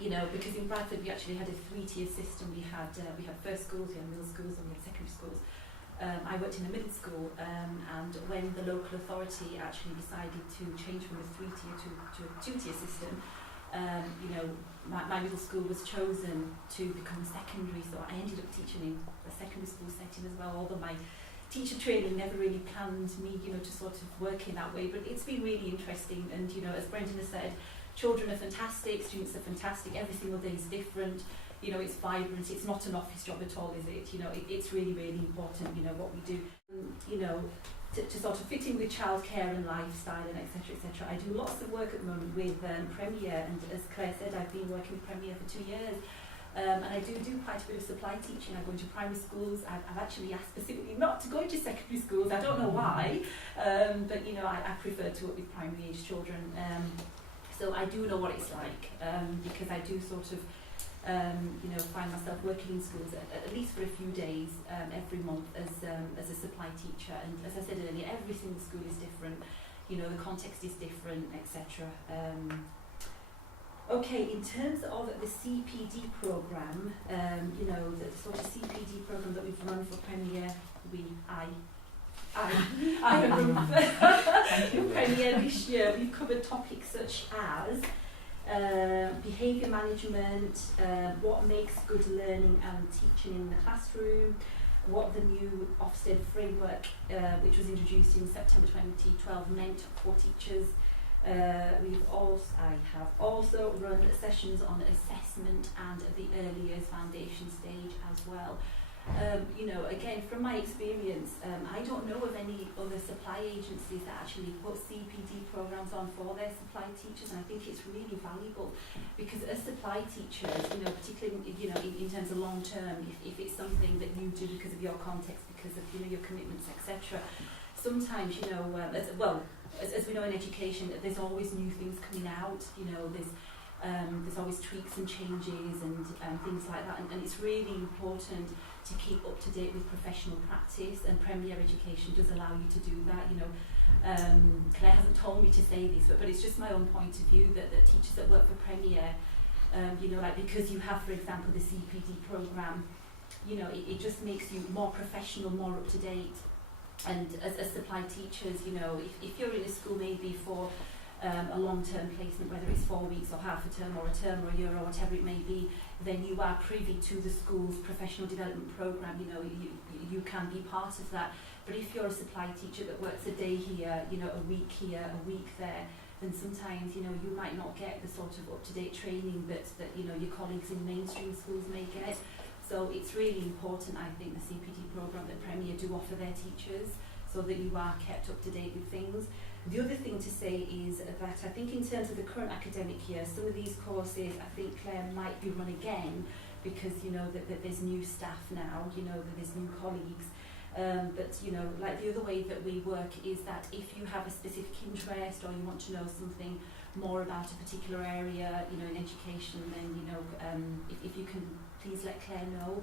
because in Bradford we actually had a 3-tier system. We had first schools, we had middle schools, and we had secondary schools. I worked in a middle school, and when the local authority actually decided to change from a 3-tier to a 2-tier system, my middle school was chosen to become secondary, so I ended up teaching in a secondary school setting as well, although my teacher training never really planned me, to sort of work in that way. But it's been really interesting, and as Brendan has said, children are fantastic, students are fantastic, every single day is different, it's vibrant, it's not an office job at all, is it? It's really, really important, what we do. To sort of fit in with childcare and lifestyle and etc. I do lots of work at the moment with Premier, and as Claire said, I've been working with Premier for 2 years. And I do quite a bit of supply teaching. I go into primary schools. I've actually asked specifically not to go into secondary schools. I don't know why, but I prefer to work with primary age children. So I do know what it's like, because I do sort of find myself working in schools at least for a few days every month as a supply teacher. And as I said earlier, every single school is different. The context is different, etc. Okay, in terms of the CPD programme, the sort of CPD programme that we've run for Premier, I have run for Premier this year. We've covered topics such as behaviour management, what makes good learning and teaching in the classroom, what the new Ofsted framework, which was introduced in September 2012, meant for teachers. I have also run sessions on assessment and the early years foundation stage as well. Again, from my experience, I don't know of any other supply agencies that actually put CPD programs on for their supply teachers, and I think it's really valuable, because as supply teachers, particularly in terms of long term, if it's something that you do because of your context, because of your commitments, etc. Sometimes, as we know in education, there's always new things coming out. There's always tweaks and changes and things like that, and it's really important to keep up to date with professional practice, and Premier Education does allow you to do that. Claire hasn't told me to say this, but it's just my own point of view that the teachers that work for Premier, because you have, for example, the CPD programme, it just makes you more professional, more up to date. And as supply teachers, if you're in a school maybe for a long-term placement, whether it's 4 weeks or half a term or a term or a year or whatever it may be, then you are privy to the school's professional development programme. You can be part of that. But if you're a supply teacher that works a day here, a week here, a week there, then sometimes you might not get the sort of up-to-date training that your colleagues in mainstream schools may get. So it's really important, I think, the CPD programme that Premier do offer their teachers, so that you are kept up to date with things. The other thing to say is that I think in terms of the current academic year, some of these courses, I think, Claire, might be run again, because that there's new staff now, that there's new colleagues. But like the other way that we work is that if you have a specific interest or you want to know something more about a particular area, in education, then if you can please let Claire know,